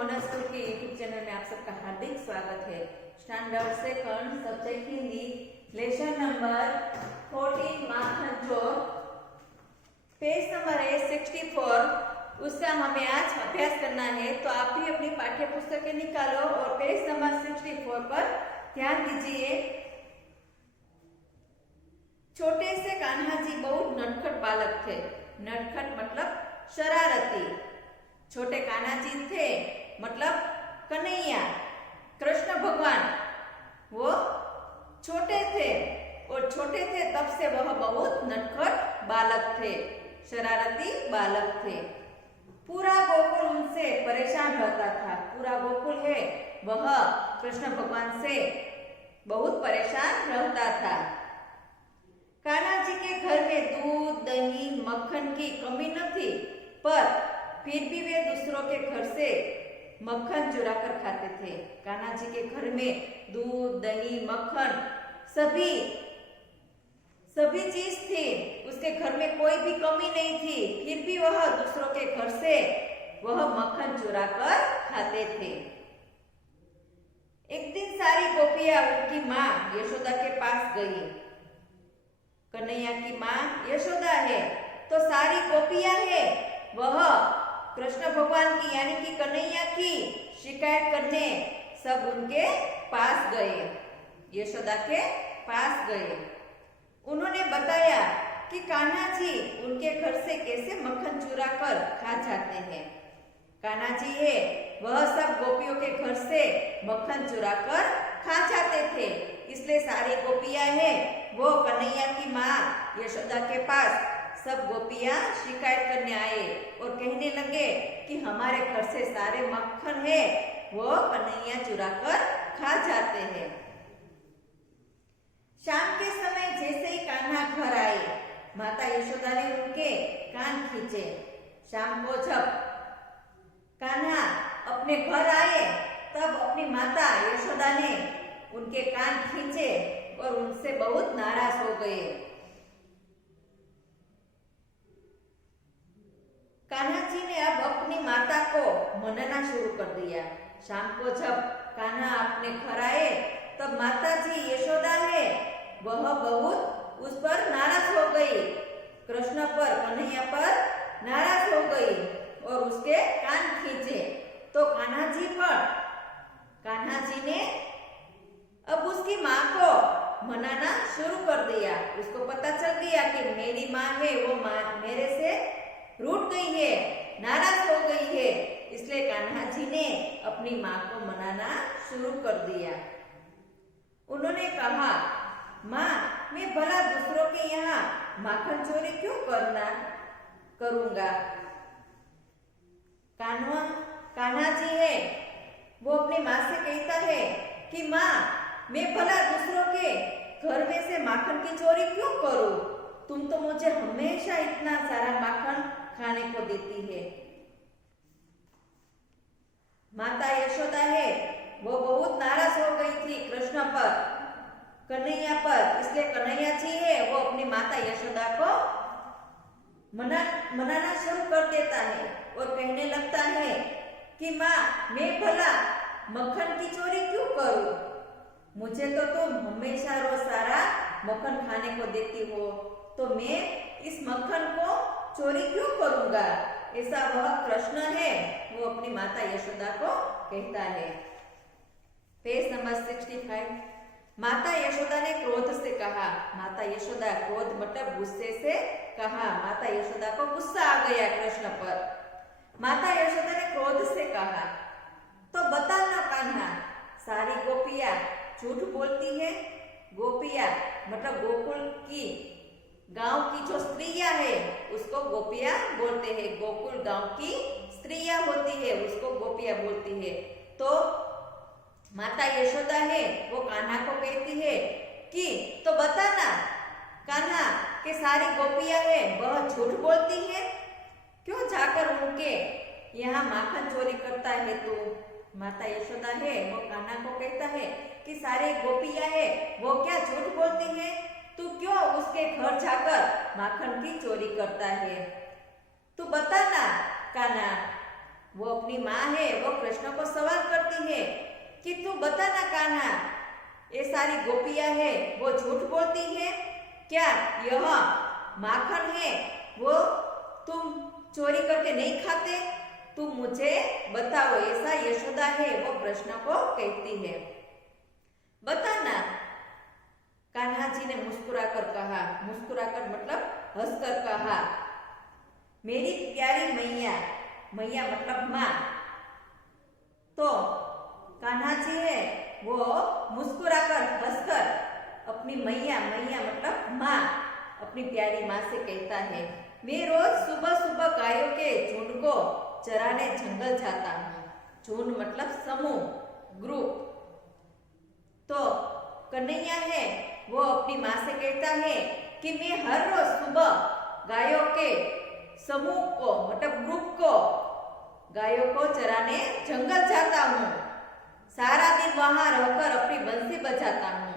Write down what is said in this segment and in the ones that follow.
Mona school के YouTube channel में आप सबका हार्दिक स्वागत है। Standard second subject Hindi lesson number 14 माखन चोर पेज नंबर है 64। उसका हमें आज अभ्यास करना है, तो आप भी अपनी पाठ्य पुस्तकें निकालो और पेज नंबर 64 पर ध्यान दीजिए। छोटे से कान्हा जी बहुत नटखट बालक थे। नटखट मतलब शरारती। छोटे कान्हा जी थे मतलब कन्हैया कृष्ण भगवान वो छोटे थे, और छोटे थे तब से वह बहुत नटखट बालक थे, शरारती बालक थे। पूरा गोकुल उनसे परेशान रहता था। पूरा गोकुल है वह कृष्ण भगवान से बहुत परेशान रहता था। कान्हा जी के घर में दूध दही मक्खन की कमी न थी, पर फिर भी वे दूसरों के घर से मक्खन चुरा कर खाते थे। कान्हा जी के घर में दूध दही मक्खन सभी चीज थी, उसके घर में कोई भी कमी नहीं थी, फिर भी वह दूसरों के घर से वह मक्खन चुरा कर खाते थे। एक दिन सारी गोपियां उनकी माँ यशोदा के पास गई। कन्हैया की माँ यशोदा है, तो सारी गोपियां है वह कृष्ण भगवान की यानी कि कन्हैया की शिकायत करने सब उनके पास गए, यशोदा के पास गए। उन्होंने बताया कि कान्हा जी उनके घर से कैसे मक्खन चुरा कर खा जाते हैं। कान्हा जी है वह सब गोपियों के घर से मक्खन चुरा कर खा जाते थे, इसलिए सारी गोपियां है वो कन्हैया की माँ यशोदा के पास सब गोपियां शिकायत करने आए और कहने लगे कि हमारे घर से सारे मक्खन है वो कन्हैया चुरा कर खा जाते हैं। शाम के समय जैसे ही कान्हा घर आए, माता यशोदा ने उनके कान खींचे। शाम को जब कान्हा अपने घर आए तब अपनी माता यशोदा ने उनके कान खींचे और उनसे बहुत नाराज हो गए। कान्हा जी ने अब अपनी माता को मनाना शुरू कर दिया। शाम को जब कान्हा अपने घर आए तब माता जी यशोदा है वह बहुत उस पर नाराज हो गई, कृष्ण पर कन्हैया पर नाराज हो गई और उसके कान खींचे। तो कान्हा जी ने अब उसकी माँ को मनाना शुरू कर दिया। उसको पता चल गया कि मेरी माँ है वो मेरे से रूठ गई है, नाराज हो गई है, इसलिए कान्हा जी ने अपनी माँ को मनाना शुरू कर दिया। उन्होंने कहा, माँ मैं भला दूसरों के यहाँ माखन चोरी क्यों करूंगा। कान्हा जी है वो अपनी माँ से कहता है कि माँ मैं भला दूसरों के घर में से माखन की चोरी क्यों करूं, तुम तो मुझे हमेशा इतना सारा माखन खाने को देती है। माता यशोदा है वो बहुत नाराज हो गई थी कृष्ण पर कन्हैया पर, इसलिए कन्हैया जी है वो अपनी माता यशोदा को मनाना शुरू कर देता है और कहने लगता है कि माँ मैं भला मक्खन की चोरी क्यों करूं, मुझे तो तुम हमेशा रोज सारा मक्खन खाने को देती हो, तो मैं इस मक्खन को चोरी क्यों करूंगा। ऐसा वह कृष्ण है वो अपनी माता यशोदा को कहता है। Page number 65। माता यशोदा ने क्रोध से कहा। माता यशोदा क्रोध मतलब गुस्से से कहा। माता यशोदा को गुस्सा आ गया कृष्ण पर। माता यशोदा ने क्रोध से कहा, तो बता ना कान्हा, सारी गोपियां झूठ बोलती है। गोपियां मतलब गोकुल की गांव की जो स्त्रियां है उसको गोपियां बोलते हैं। गोकुल गांव की स्त्रियां होती है उसको गोपियां बोलती है। तो माता यशोदा है वो कान्हा को कहती है कि तो बता ना कान्हा कि सारी गोपियां है वह झूठ बोलती है, क्यों जाकर उनके यहाँ माखन चोरी करता है तू। माता यशोदा है वो कान्हा को कहता है कि सारे गोपियां है वो क्या झूठ बोलती है, तू क्यों उसके घर जाकर माखन की चोरी करता है, तू बता ना कान्हा। वो अपनी माँ है वो कृष्ण को सवाल करती है कि तू बता ना कान्हा, ये सारी गोपियां है वो झूठ बोलती है क्या? यह माखन है वो तुम चोरी करके नहीं खाते? तुम मुझे बताओ। ऐसा यशोदा है वो कृष्ण को कहती है। बताना। कान्हा जी ने मुस्कुराकर कहा, मुस्कुराकर मतलब हंसकर कहा, मेरी प्यारी मैया, मैया मतलब माँ। तो कान्हा जी है वो मुस्कुराकर हंसकर अपनी मैया, मैया मतलब माँ, अपनी प्यारी माँ से कहता है, मैं रोज सुबह सुबह गायों के झुंड को चराने जंगल जाता हूँ। झुंड मतलब समूह, ग्रुप। तो कन्हैया है वो अपनी माँ से कहता है कि मैं हर रोज सुबह गायों के समूह को मतलब ग्रुप को, गायों को चराने जंगल जाता हूँ। सारा दिन वहां रहकर अपनी बंसी बजाता हूँ।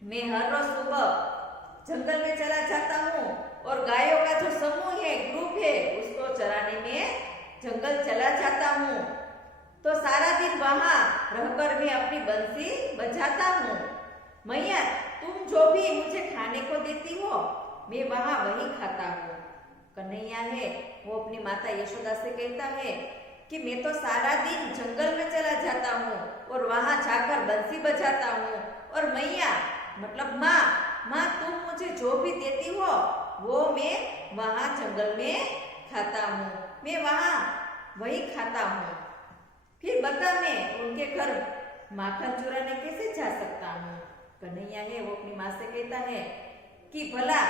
मैं हर रोज सुबह जंगल में चला जाता हूँ और गायों का जो समूह है, ग्रुप है, उसको चराने में जंगल चला जाता हूँ। तो सारा दिन वहां रहकर मैं अपनी बंसी बजाता हूँ। मैया, तुम जो भी मुझे खाने को देती हो मैं वहां वही खाता हूँ। कन्हैया है वो अपनी माता यशोदा से कहता है कि मैं तो सारा दिन जंगल में चला जाता हूँ और वहां जाकर बंसी बजाता हूँ, और मैया मतलब माँ, माँ तुम मुझे जो भी देती हो वो मैं वहां जंगल में खाता हूँ, मैं वहां वही खाता हूँ। फिर बता मैं उनके घर माखन चुराने कैसे जा सकता हूँ? कन्हैया है वो अपनी माँ से कहता है कि भला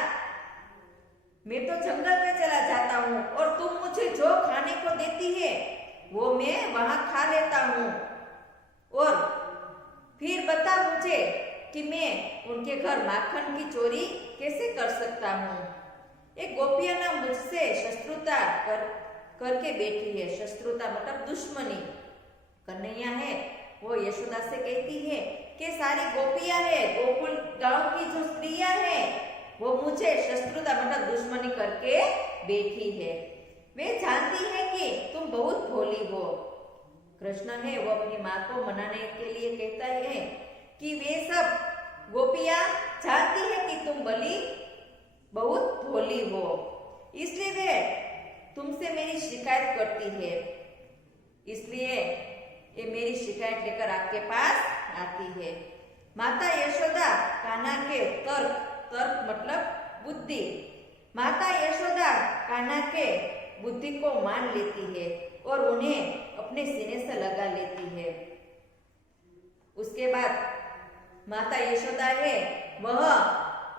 मैं तो जंगल में चला जाता हूँ और तुम मुझे जो खाने को देती है वो मैं वहां खा लेता हूँ, और फिर बता मुझे कि मैं उनके घर माखन की चोरी कैसे कर सकता हूँ? एक गोपिया ना मुझसे शत्रुता करके बैठी है। शत्रुता मतलब दुश्मनी। कन्हैया है वो यशोदा से कहती है कि सारी गोपियां है, गोकुल गांव की जो स्त्रियां है वो मुझे शत्रुता मतलब दुश्मनी करके बैठी है। वे जानती है कि तुम बहुत भोली हो। कृष्ण है वो अपनी माँ को मनाने के लिए कहता है कि वे सब गोपियां जानती है कि तुम बली बहुत भोली हो, इसलिए वे तुमसे मेरी शिकायत करती है, इसलिए ये मेरी शिकायत लेकर आपके पास आती है। माता यशोदा कान्हा के तर्क, तर्क मतलब बुद्धि, माता यशोदा कान्हा के बुद्धि को मान लेती है और उन्हें अपने सीने से लगा लेती है। उसके बाद माता यशोदा है वह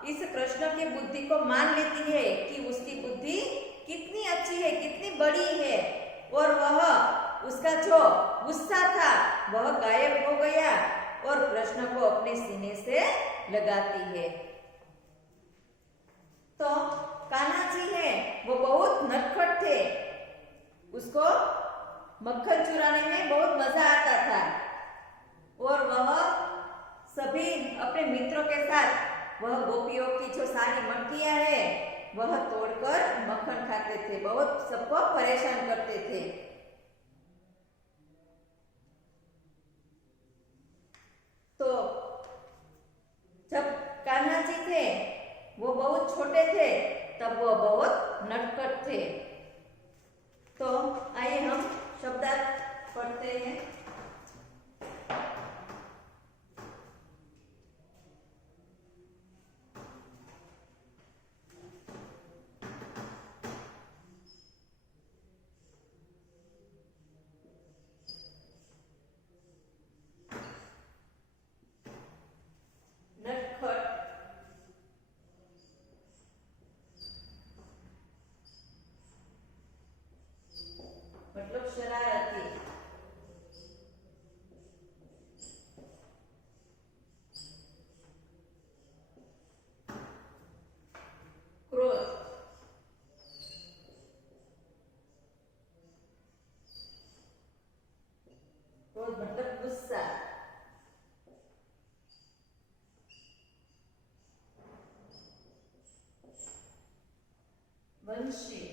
इस कृष्ण की बुद्धि को मान लेती है कि उसकी बुद्धि कितनी अच्छी है, कितनी बड़ी है, और वह उसका जो गुस्सा था वह गायब हो गया और कृष्ण को अपने सीने से लगाती है। तो कान्हा जी है वो बहुत नटखट थे, उसको मक्खन चुराने में बहुत मजा आता था और वह सभी अपने मित्रों के साथ वह गोपियों की जो सारी मटकियां है वह तोड़कर मक्खन खाते थे, बहुत सबको परेशान करते थे। तो जब कान्हा जी थे वो बहुत छोटे थे तब वो बहुत नटखट थे। तो आइए हम शब्दार्थ पढ़ते हैं। मतलब शरारती। क्रोध, क्रोध मतलब गुस्सा। वंशी,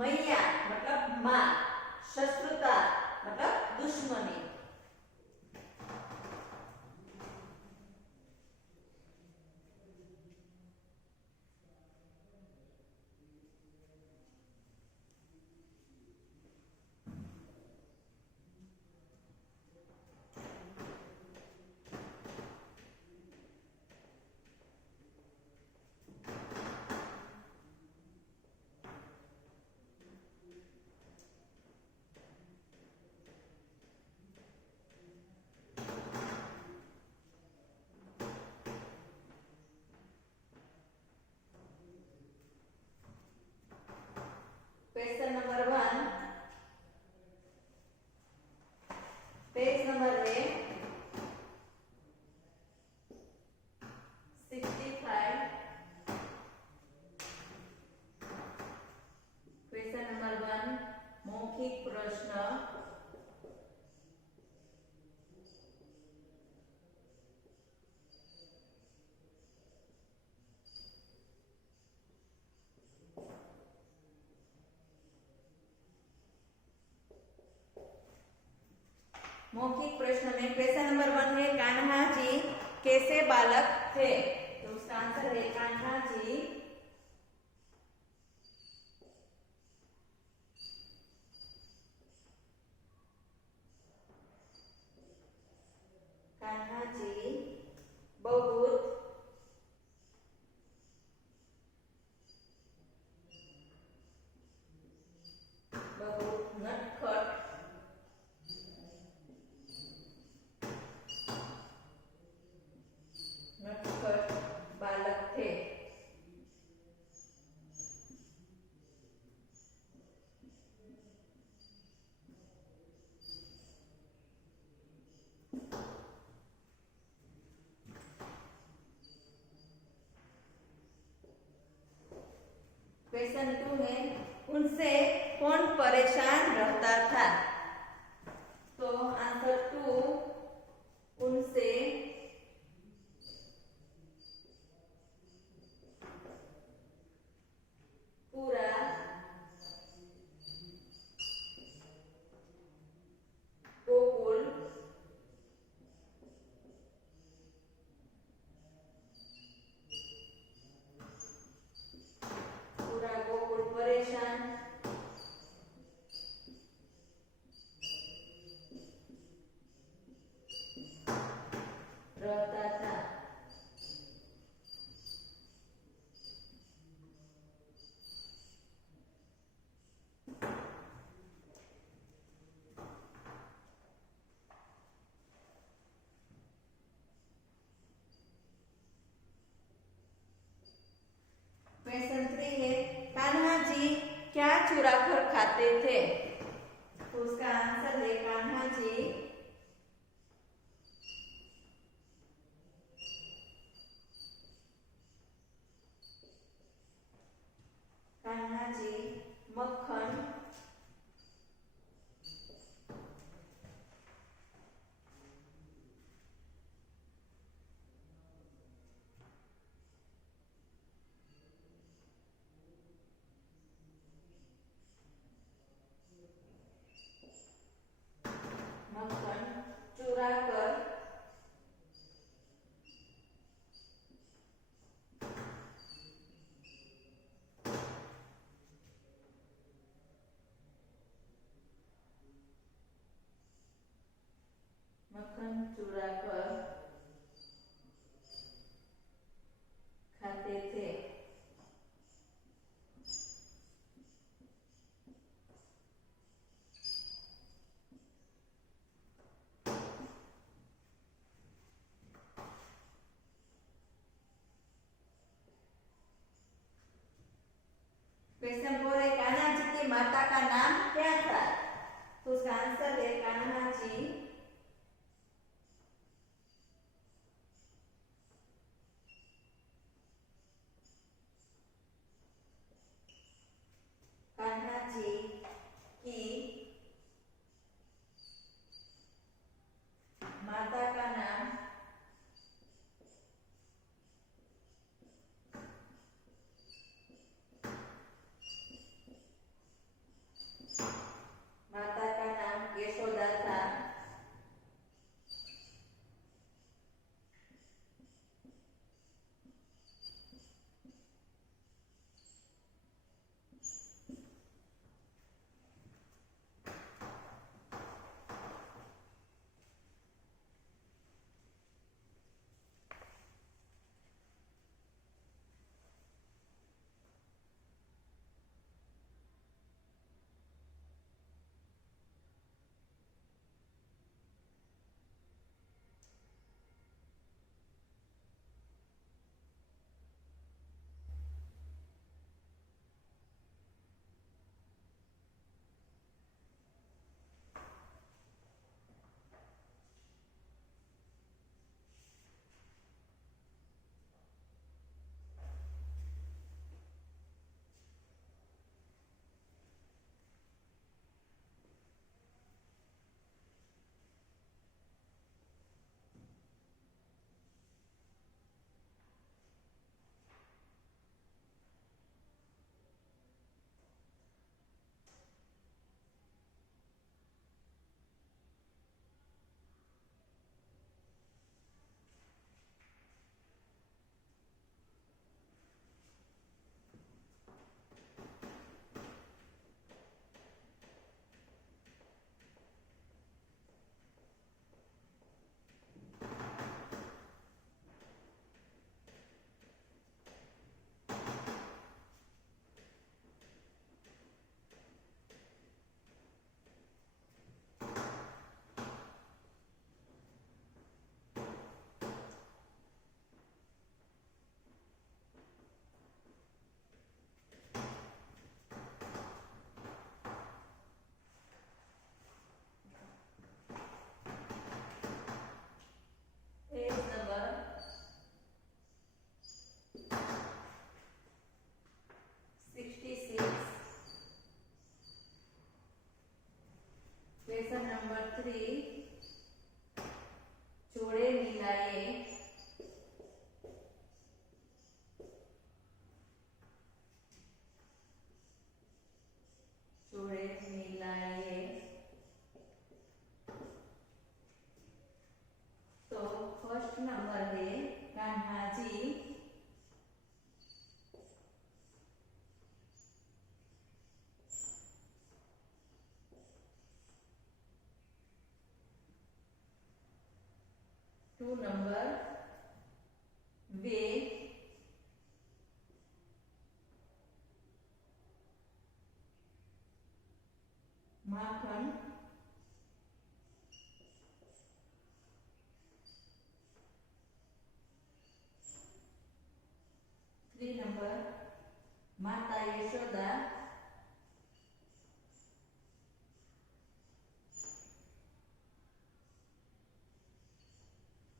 मैया मतलब माँ, शत्रुता मतलब दुश्मनी। क्वेश्चन नंबर 1, पेज नंबर है 65। क्वेश्चन नंबर 1, मौखिक प्रश्न। मौखिक प्रश्न में क्वेश्चन नंबर 1 है, कान्हा जी कैसे बालक थे? तो उसका आंसर है कान्हा जी बहुत बहुत नटखट नटखट बालक थे। क्वेश्चन 2 है, उनसे कौन परेशान रहता था? तो आंसर 2, उनसे पूरा गोकुल परेशान रहता था। क्वेश्चन 3 है, कान्हा जी क्या चुरा कर खाते थे? तो उसका आंसर है कान्हा जी मक्खन चुरा कर खाते थे। क्वेश्चन 4 है, कान्हा जी की माता का नाम क्या था? तो उसका आंसर है कान्हा जी की माता का नाम 2 नंबर वे माखन 3 नंबर माता यशोदा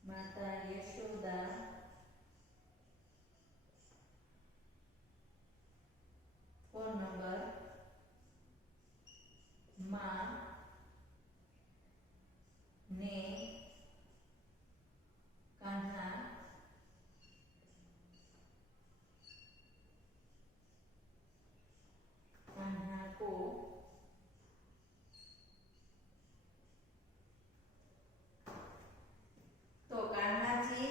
माता यशोदा 4 नंबर माँ ने कान्हा कान्हा को तो कान्हा जी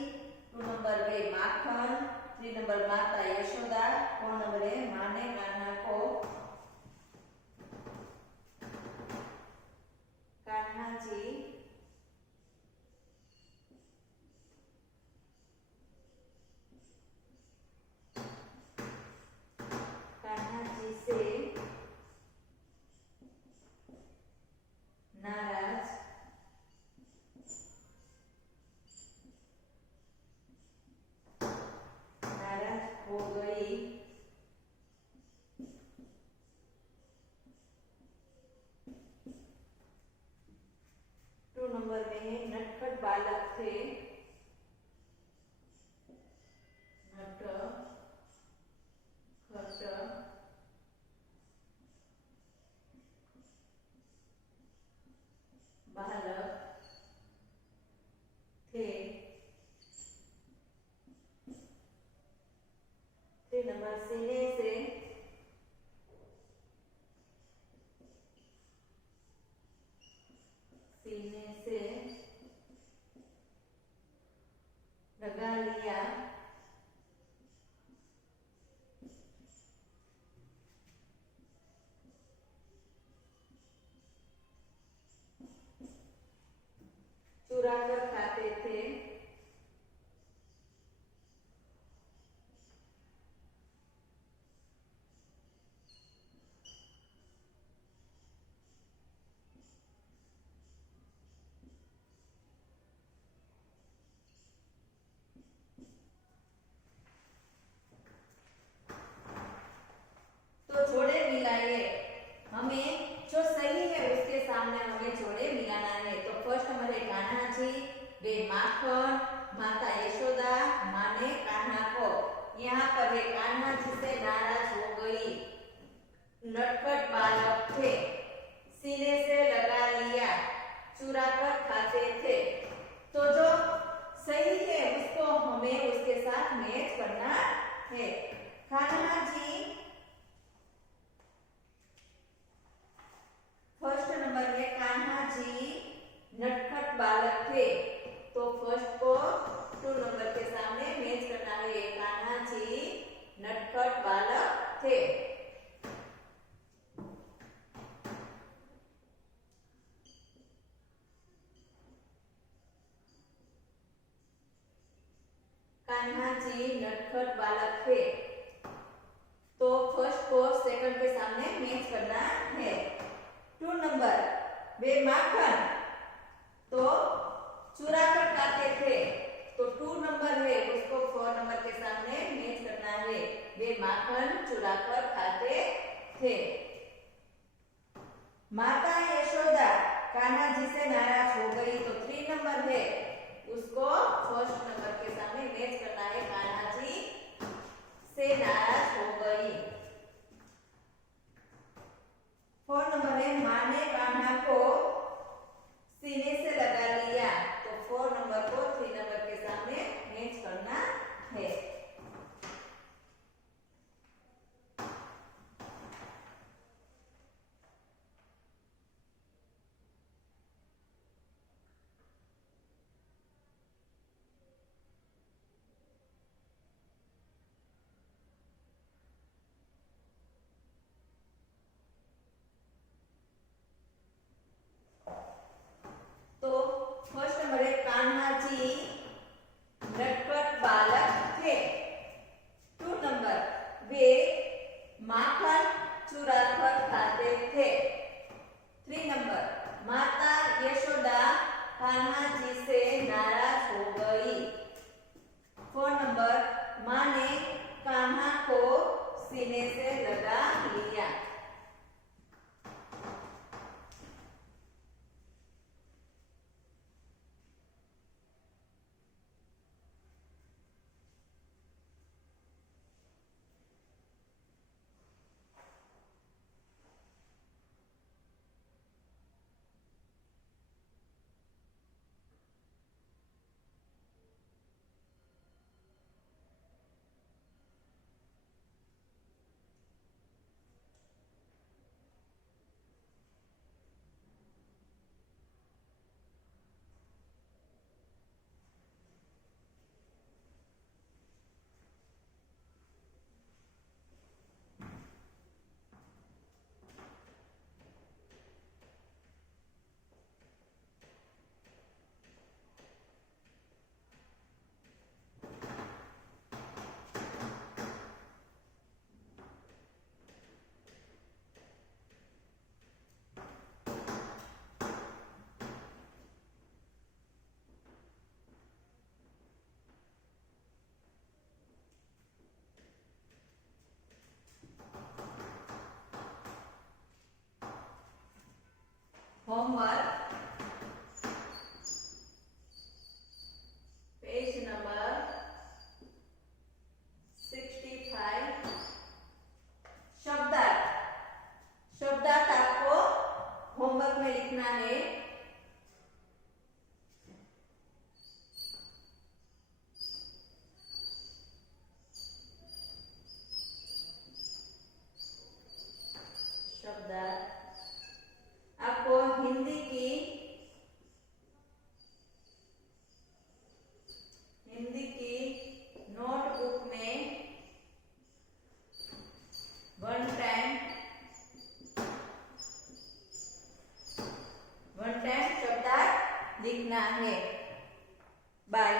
2 नंबर वे माखन 3 नंबर माता यशोदा 4 नंबर है माँ ने कान्हा को कान्हा जी कान्हा जी से नाराज हो गई 2 नंबर में है नटखट बालक थे नटखट बालक थे 3 नंबर सीने से लगा लिया चुरा कर खाते थे तो जोड़े मिलाइए हमें जो सही है उसके सामने हमें जोड़े मिलाना है तो फर्स्ट नंबर है कान्हा जी वे माखन माता यशोदा माँ ने कान्हा को यहाँ पर है कान्हा जी से नाराज हो गई नटखट बालक थे सीने से लगा लिया चुरा कर खाते थे तो जो सही है उसको हमें उसके साथ मैच करना है कान्हा जी फर्स्ट नंबर में कान्हा जी नटखट बालक थे तो फर्स्ट को 2 नंबर के सामने मैच करना है कान्हा जी नटखट बालक थे कान्हा जी नटखट बालक थे तो फर्स्ट को सेकंड के सामने मैच करना है 2 नंबर वे माखन तो चुरा कर खाते थे तो 2 नंबर है उसको 4 नंबर के सामने मैच करना है वे माखन चुरा कर खाते थे माता यशोदा कान्हा जी से नाराज हो गई तो 3 नंबर है उसको फर्स्ट नंबर के सामने मैच करना है कान्हा जी से नाराज हो गई 4 नंबर है माँ ने कान्हा को सीने से लगा लिया तो 4 नंबर को 3 नंबर के सामने मैच करना है तो होमवर्क पेज नंबर 65 शब्दार्थ। शब्दार्थ आपको होमवर्क में लिखना है। शब्दार्थ आपको हिंदी की नोटबुक में वन टाइम शब्दार्थ लिखना है। बाय।